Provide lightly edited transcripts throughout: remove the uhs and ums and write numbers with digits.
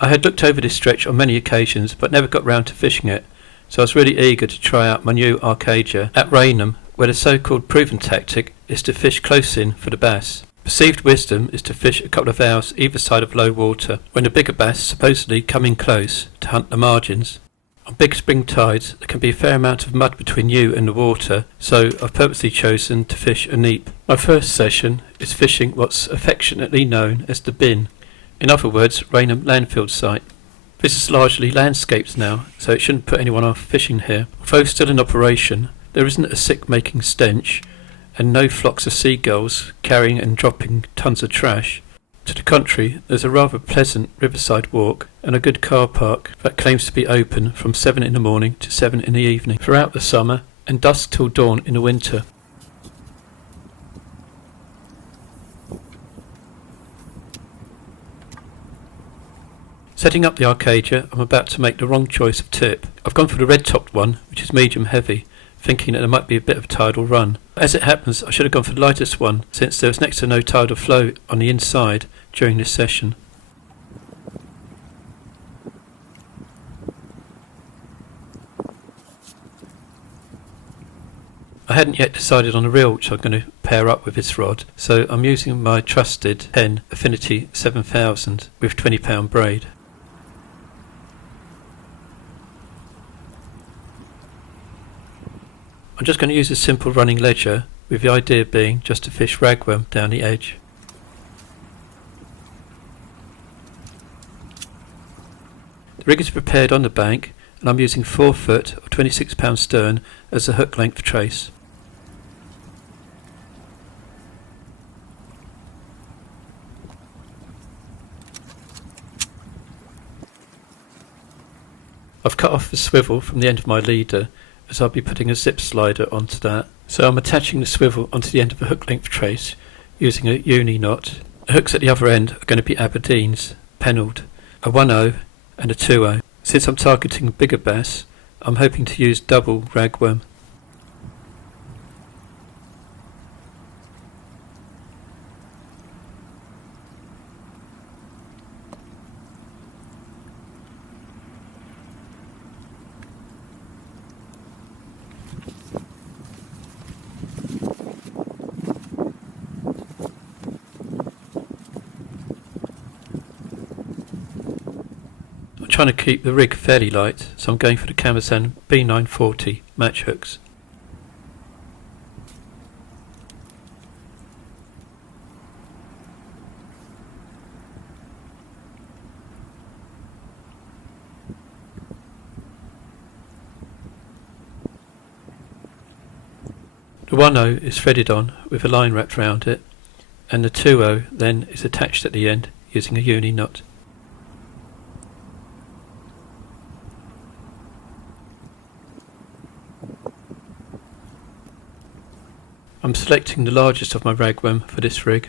I had looked over this stretch on many occasions but never got round to fishing it, so I was really eager to try out my new Arcadia at Raynham, where the so-called proven tactic is to fish close in for the bass. Perceived wisdom is to fish a couple of hours either side of low water, when the bigger bass supposedly come in close to hunt the margins. On big spring tides there can be a fair amount of mud between you and the water, so I've purposely chosen to fish a neap. My first session is fishing what's affectionately known as the bin, in other words Raynham landfill site. This is largely landscaped now, so it shouldn't put anyone off fishing here. Although still in operation, there isn't a sick-making stench, and no flocks of seagulls carrying and dropping tons of trash. To the contrary, there's a rather pleasant riverside walk and a good car park that claims to be open from 7 in the morning to 7 in the evening throughout the summer and dusk till dawn in the winter. Setting up the Arcadia, I'm about to make the wrong choice of tip. I've gone for the red-topped one, which is medium heavy, thinking that there might be a bit of tidal run. As it happens, I should have gone for the lightest one, since there was next to no tidal flow on the inside during this session. I hadn't yet decided on a reel which I'm going to pair up with this rod, so I'm using my trusted Penn Affinity 7000 with 20-pound braid. I'm just going to use a simple running ledger, with the idea being just to fish ragworm down the edge. The rig is prepared on the bank, and I'm using 4 foot or 26-pound stern as a hook length trace. I've cut off the swivel from the end of my leader, as I'll be putting a zip slider onto that. So I'm attaching the swivel onto the end of a hook length trace using a uni knot. The hooks at the other end are going to be Aberdeens, pennelled, a 1/0 and a 2/0. Since I'm targeting bigger bass, I'm hoping to use double ragworm. I'm trying to keep the rig fairly light, so I'm going for the Camazan B940 match hooks. The 1/0 is threaded on with a line wrapped round it, and the 2/0 then is attached at the end using a uni knot. I'm selecting the largest of my ragworm for this rig.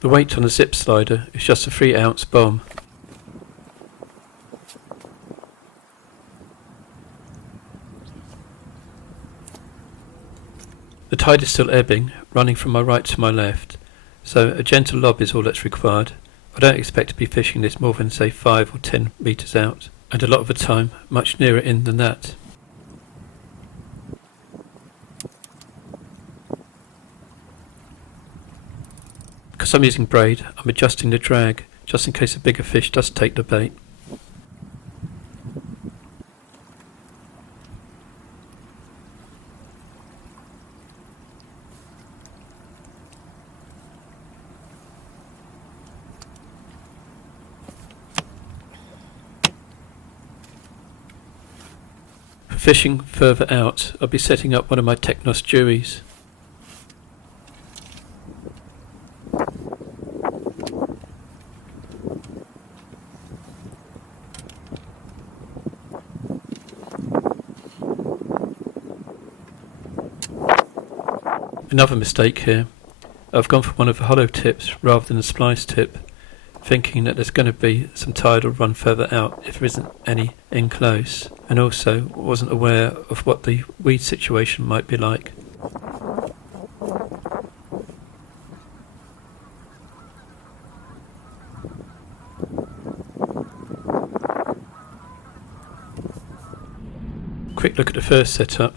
The weight on the zip slider is just a 3-ounce bomb. The tide is still ebbing, running from my right to my left, so a gentle lob is all that's required. I don't expect to be fishing this more than say 5 or 10 metres out, and a lot of the time much nearer in than that. Because I'm using braid, I'm adjusting the drag, just in case a bigger fish does take the bait. For fishing further out, I'll be setting up one of my Technos Deweys. Another mistake here. I've gone for one of the hollow tips rather than a splice tip, thinking that there's going to be some tidal run further out if there isn't any in close, and also wasn't aware of what the weed situation might be like. Quick look at the first setup.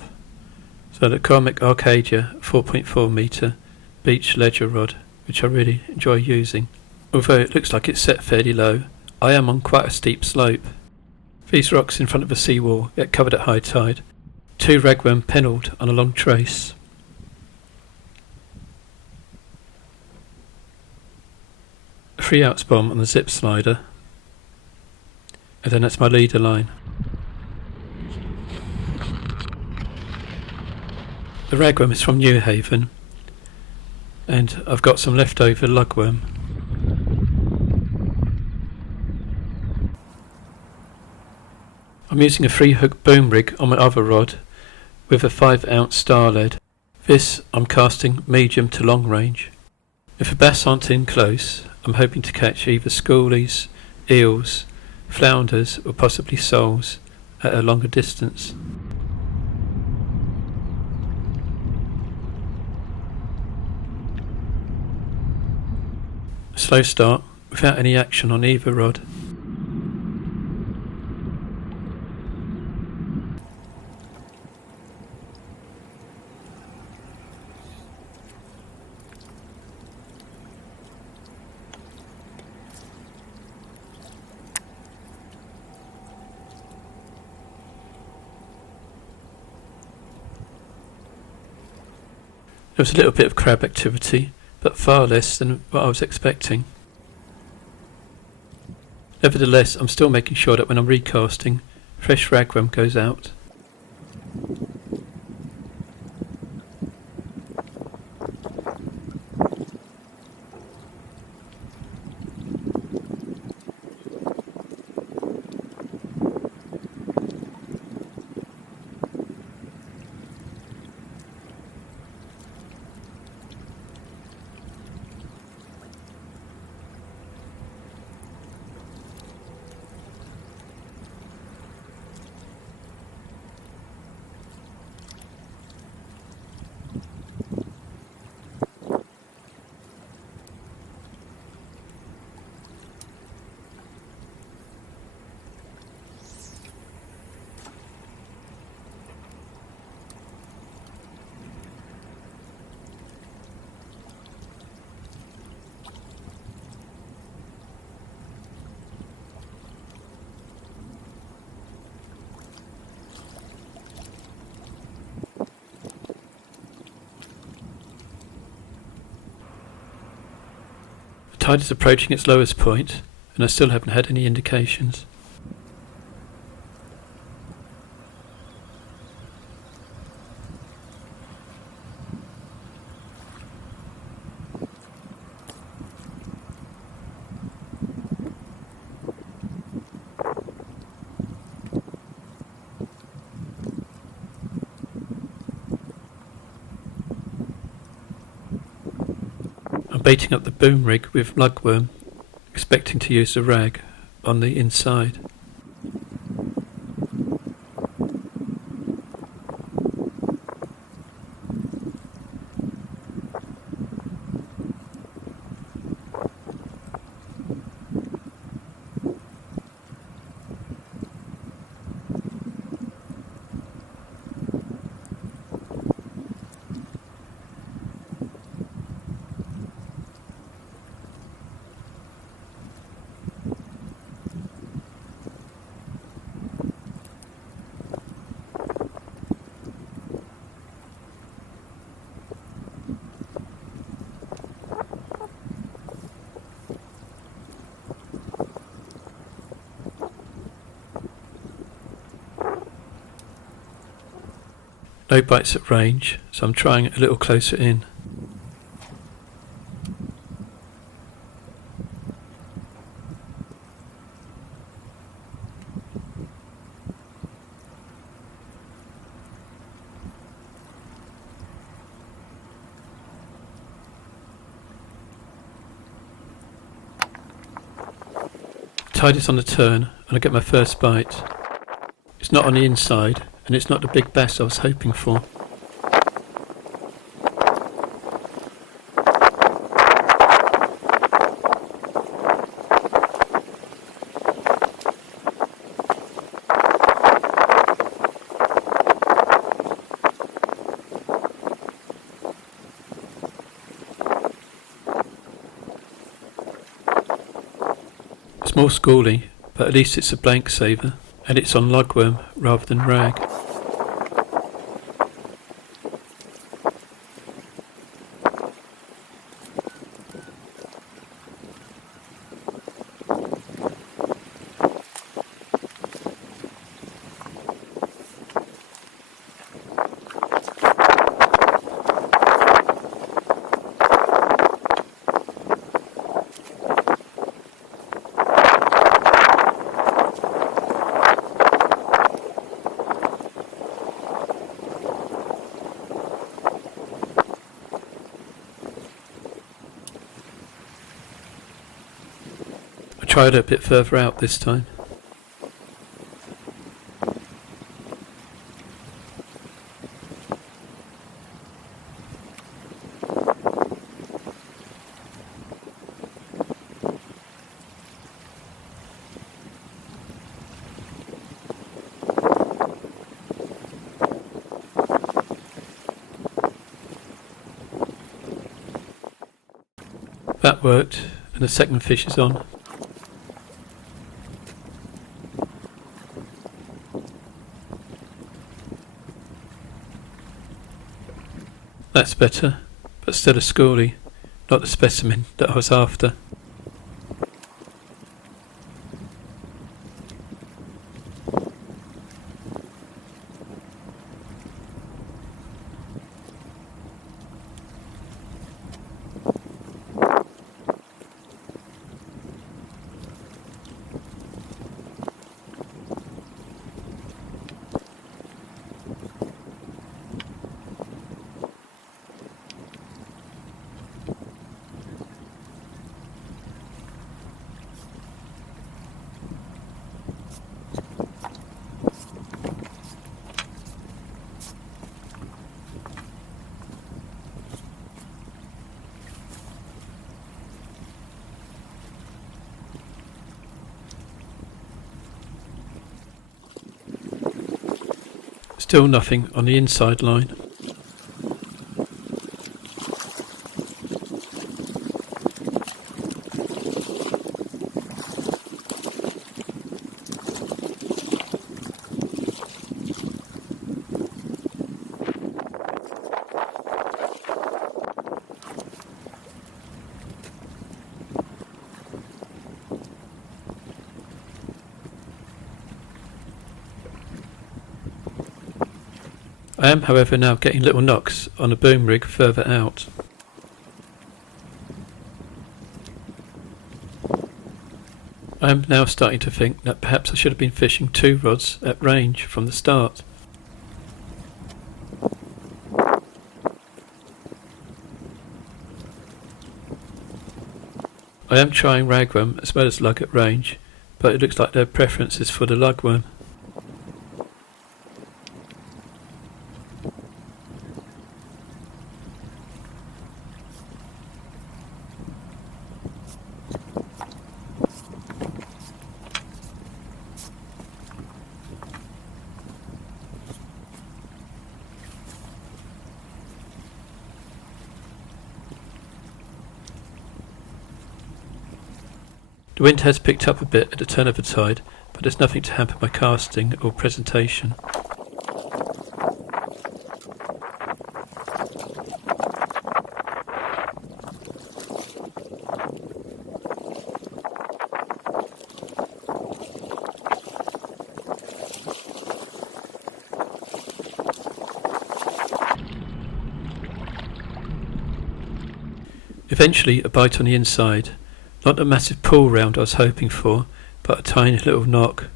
So the Cormick Arcadia 4.4 metre beach ledger rod, which I really enjoy using. Although it looks like it's set fairly low, I am on quite a steep slope. These rocks in front of the seawall get covered at high tide. 2 ragworm pennelled on a long trace. A 3/8 bomb on the zip slider. And then that's my leader line. The ragworm is from Newhaven, and I've got some leftover lugworm. I'm using a 3-hook boom rig on my other rod with a 5-ounce star lead. This I'm casting medium to long range. If the bass aren't in close, I'm hoping to catch either schoolies, eels, flounders or possibly soles at a longer distance. Slow start without any action on either rod. There was a little bit of crab activity, but far less than what I was expecting. Nevertheless, I'm still making sure that when I'm recasting, fresh ragworm goes out. The tide is approaching its lowest point, and I still haven't had any indications. I'm baiting up the boom rig with lugworm, expecting to use the rag on the inside. No bites at range, so I'm trying a little closer in. tide is on the turn and I get my first bite. It's not on the inside and it's not the big bass I was hoping for. Small schoolie, but at least it's a blank saver, and it's on lugworm rather than rag. Tried it a bit further out this time. That worked, and the second fish is on. That's better, but still a schoolie, not the specimen that I was after. Still nothing on the inside line. I am, however, now getting little knocks on a boom rig further out. I am now starting to think that perhaps I should have been fishing 2 rods at range from the start. I am trying ragworm as well as lug at range, but it looks like their preference is for the lugworm. The wind has picked up a bit at the turn of the tide, but there's nothing to hamper my casting or presentation. Eventually a bite on the inside. Not the massive pull round I was hoping for, but a tiny little knock.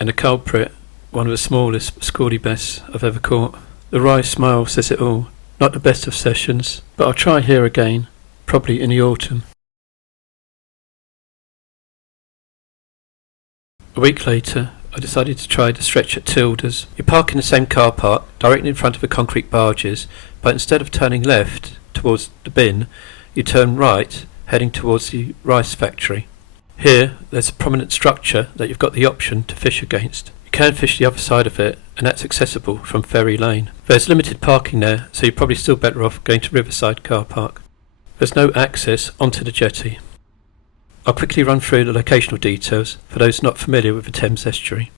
And a culprit, one of the smallest schoolie bass I've ever caught. The wry smile says it all. Not the best of sessions, but I'll try here again, probably in the autumn. A week later, I decided to try the stretch at Tilda's. You park in the same car park, directly in front of the concrete barges, but instead of turning left towards the bin, you turn right, heading towards the rice factory. Here, there's a prominent structure that you've got the option to fish against. You can fish the other side of it, and that's accessible from Ferry Lane. There's limited parking there, so you're probably still better off going to Riverside Car Park. There's no access onto the jetty. I'll quickly run through the locational details for those not familiar with the Thames Estuary.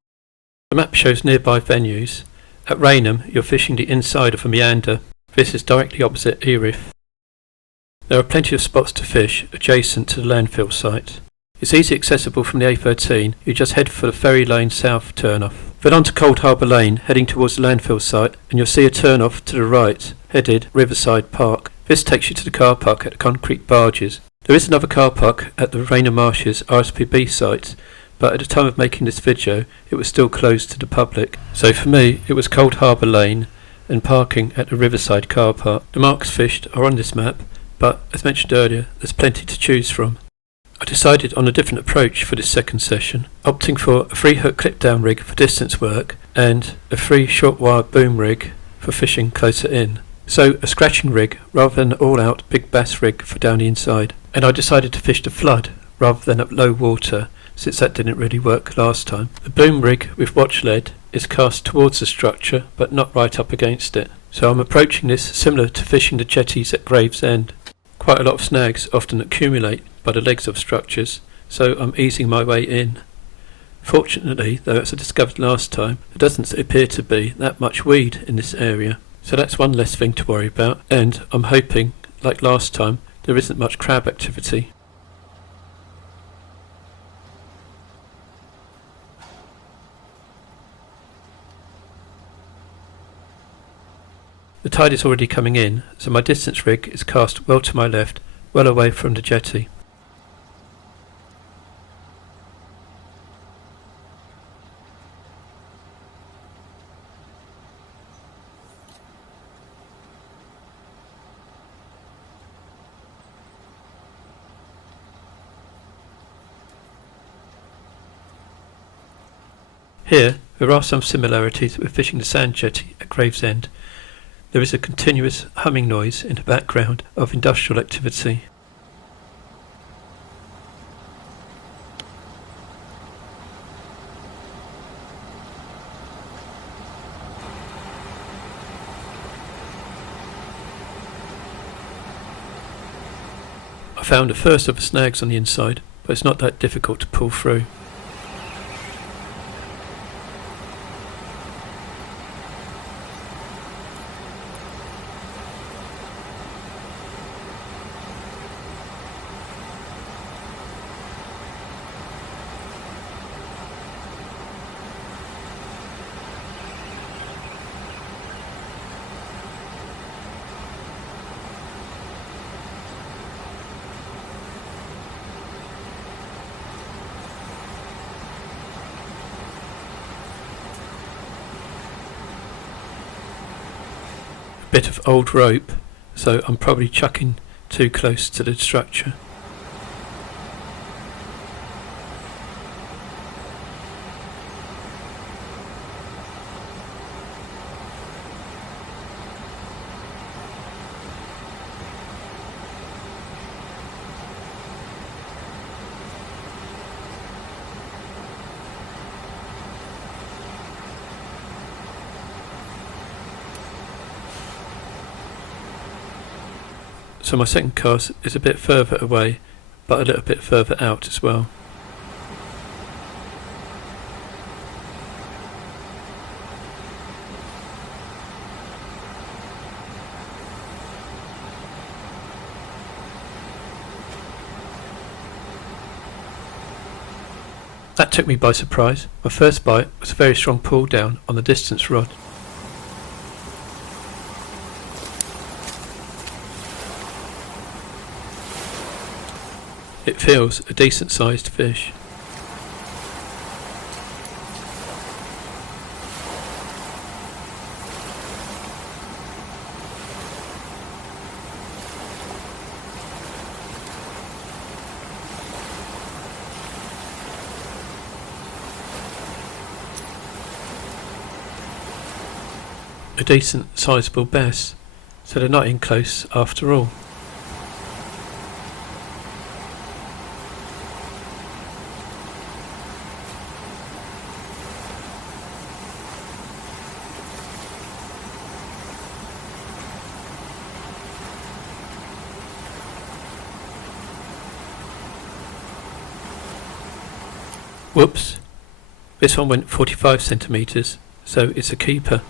The map shows nearby venues. At Raynham, you're fishing the inside of a meander. This is directly opposite Erith. There are plenty of spots to fish adjacent to the landfill site. It's easily accessible from the A13. You just head for the Ferry Lane South turn-off. Then on to Cold Harbour Lane, heading towards the landfill site, and you'll see a turn-off to the right, headed Riverside Park. This takes you to the car park at the concrete barges. There is another car park at the Raynham Marshes RSPB site, but at the time of making this video, it was still closed to the public. So for me, it was Cold Harbour Lane and parking at the Riverside car park. The marks fished are on this map, but as mentioned earlier, there's plenty to choose from. I decided on a different approach for this second session, opting for a free hook clip down rig for distance work and a free short wire boom rig for fishing closer in. So a scratching rig rather than an all-out big bass rig for down the inside. And I decided to fish the flood rather than at low water, since that didn't really work last time. The boom rig with watch lead is cast towards the structure but not right up against it. So I'm approaching this similar to fishing the jetties at Gravesend. Quite a lot of snags often accumulate by the legs of structures, so I'm easing my way in. Fortunately, though as I discovered last time, there doesn't appear to be that much weed in this area. So that's one less thing to worry about, and I'm hoping, like last time, there isn't much crab activity. The tide is already coming in, so my distance rig is cast well to my left, well away from the jetty. Here, there are some similarities with fishing the sand jetty at Gravesend. There is a continuous humming noise in the background of industrial activity. I found the first of the snags on the inside, but it's not that difficult to pull through. Bit of old rope, so I'm probably chucking too close to the structure. So my second cast is a bit further away, but a little bit further out as well. That took me by surprise. My first bite was a very strong pull down on the distance rod. It feels a decent sized fish. a decent sizable bass, so they're not in close after all. Whoops, this one went 45 centimetres, so it's a keeper.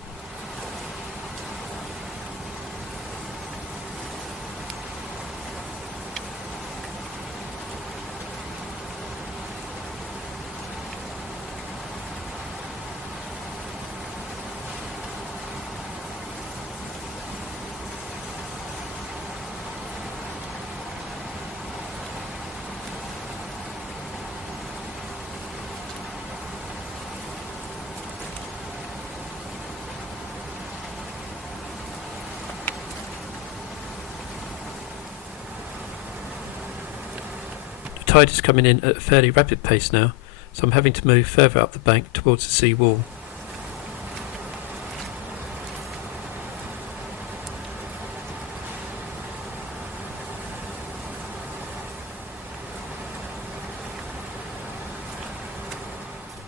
The tide is coming in at a fairly rapid pace now, so I'm having to move further up the bank towards the sea wall.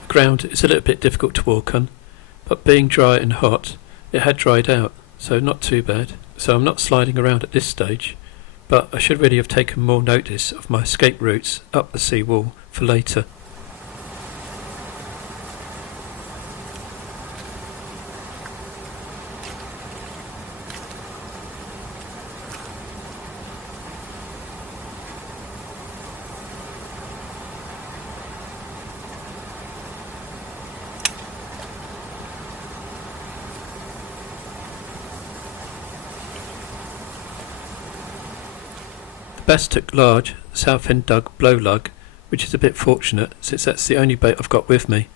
The ground is a little bit difficult to walk on, but being dry and hot, it had dried out, so not too bad. So I'm not sliding around at this stage, but I should really have taken more notice of my escape routes up the sea wall for later. The bass took large, south end dug blow lug, which is a bit fortunate since that's the only bait I've got with me.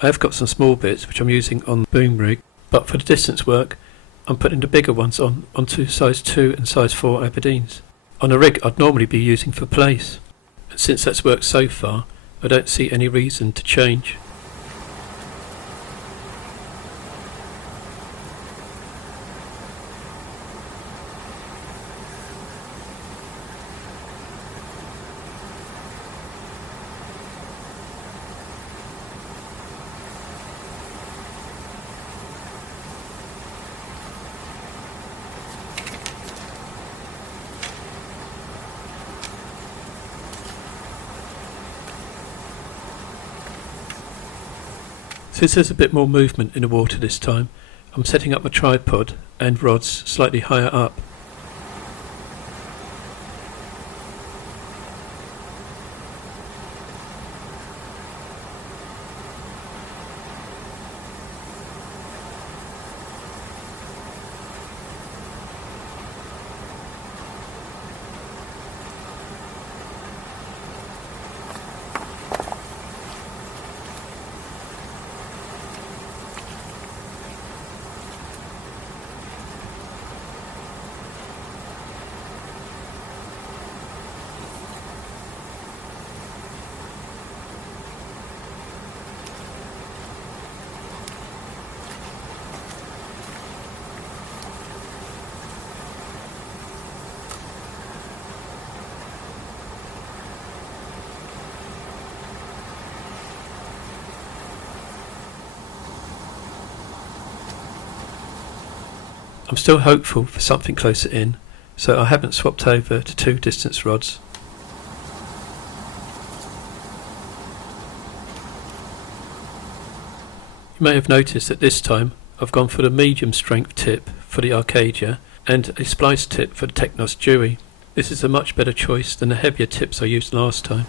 I have got some small bits which I'm using on the boom rig, but for the distance work I'm putting the bigger ones onto size 2 and size 4 Aberdeens. On a rig I'd normally be using for place, and since that's worked so far I don't see any reason to change. Since there's a bit more movement in the water this time, I'm setting up my tripod and rods slightly higher up. I'm still hopeful for something closer in, so I haven't swapped over to 2 distance rods. You may have noticed that this time I've gone for the medium strength tip for the Arcadia and a splice tip for the Thames Estuary. This is a much better choice than the heavier tips I used last time.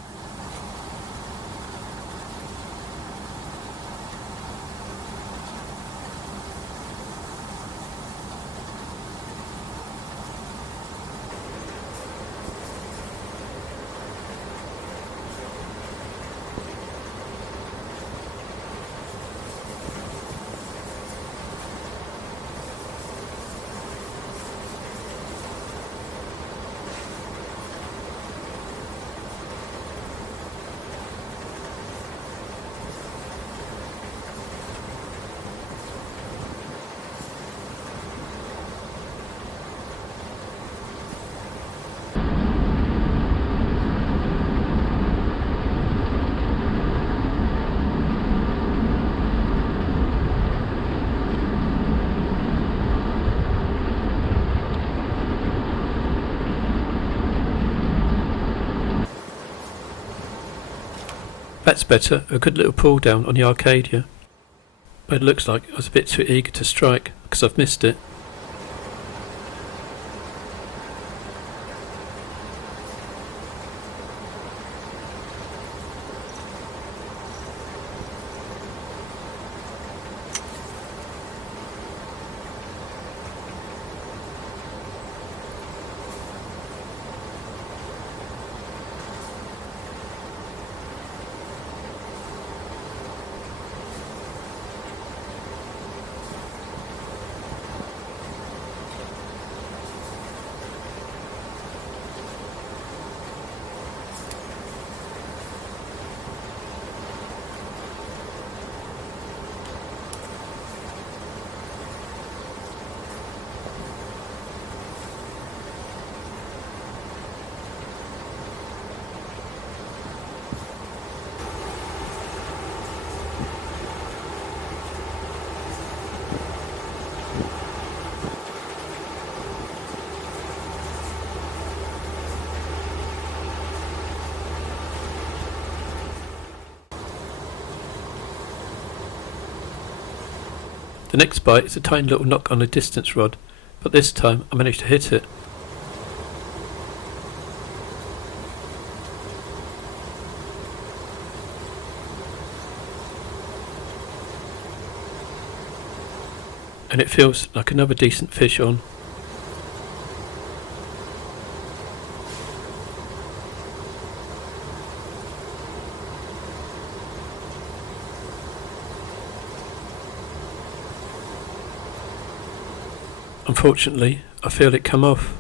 That's better, a good little pull down on the Arcadia. But it looks like I was a bit too eager to strike because I've missed it. The next bite is a tiny little knock on a distance rod, but this time I managed to hit it. And it feels like another decent fish on. Unfortunately, I feel it come off.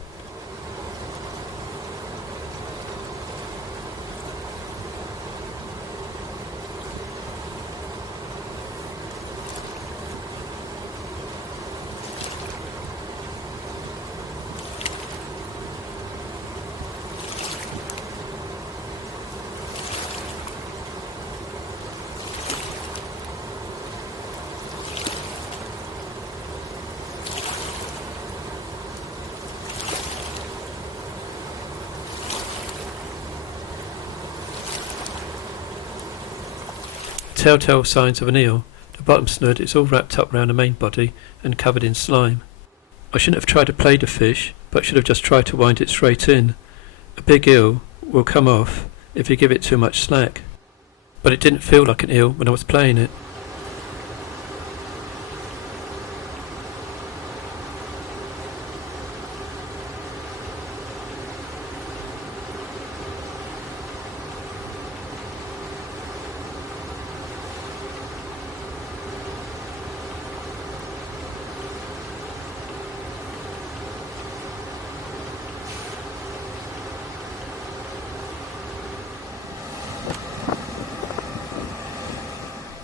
Telltale signs of an eel. The bottom snood is all wrapped up round the main body and covered in slime. I shouldn't have tried to play the fish, but should have just tried to wind it straight in. A big eel will come off if you give it too much slack. But it didn't feel like an eel when I was playing it.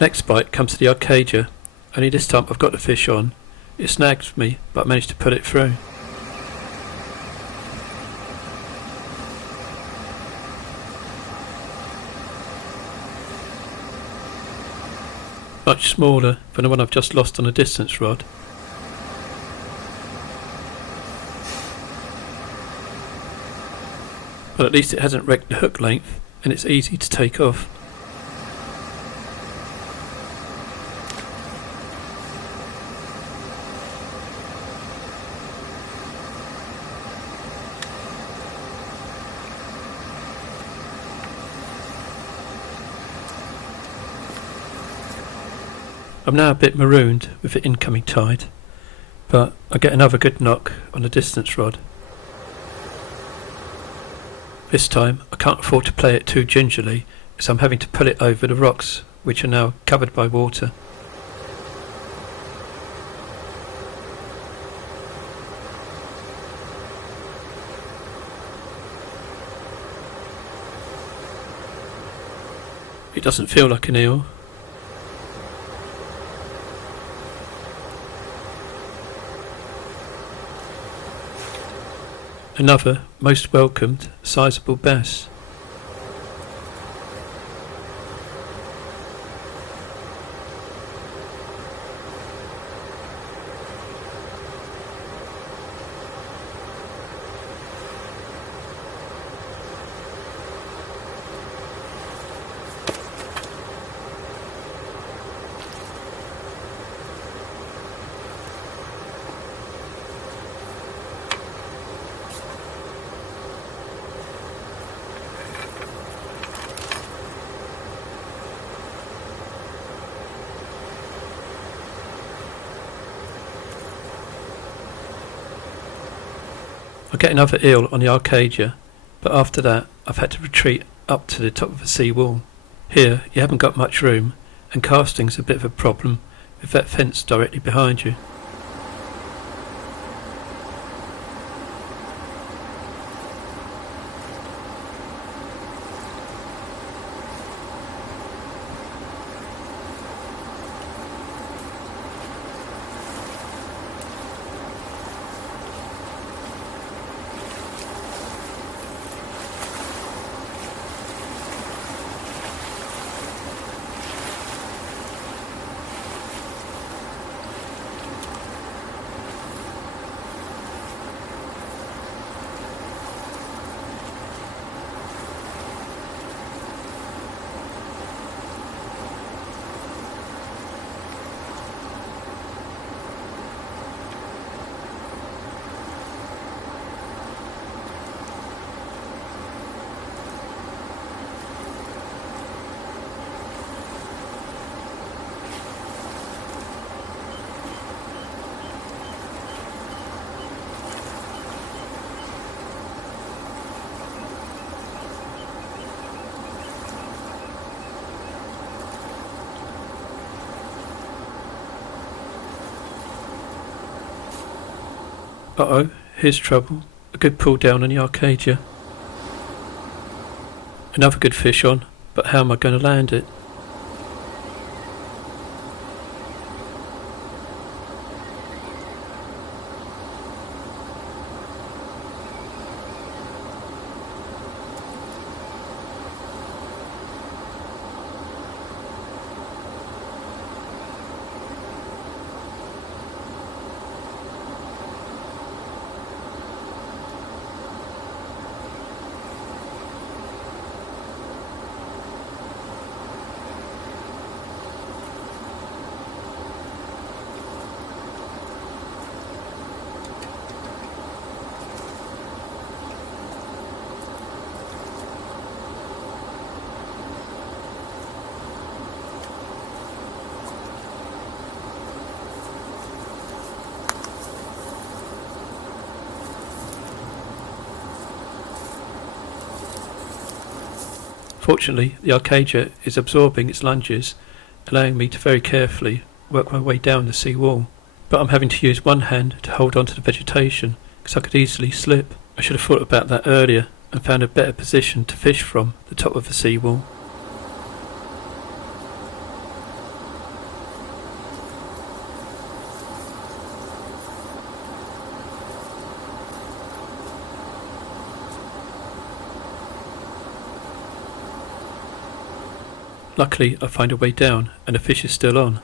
Next bite comes to the Arcadia, only this time I've got the fish on. It snagged me, but I managed to pull it through. Much smaller than the one I've just lost on a distance rod. But at least it hasn't wrecked the hook length, and it's easy to take off. I'm now a bit marooned with the incoming tide, but I get another good knock on the distance rod. This time I can't afford to play it too gingerly, as I'm having to pull it over the rocks, which are now covered by water. It doesn't feel like an eel. Another most welcomed sizable bass. get another eel on the Arcadia, but after that I've had to retreat up to the top of the sea wall. Here you haven't got much room, and casting's a bit of a problem with that fence directly behind you. Uh-oh, here's trouble. A good pull down on the Arcadia. Another good fish on, but how am I going to land it? Fortunately, the Arcadia is absorbing its lunges, allowing me to very carefully work my way down the sea wall. But I'm having to use one hand to hold on to the vegetation, because I could easily slip. I should have thought about that earlier and found a better position to fish from the top of the sea wall. Luckily, I find a way down and the fish is still on.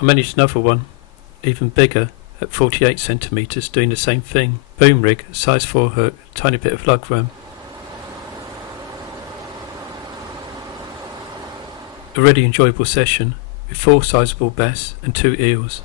I managed another one, even bigger, at 48 centimetres, doing the same thing. Boom rig, size 4 hook, tiny bit of lugworm. A really enjoyable session with 4 sizable bass and 2 eels.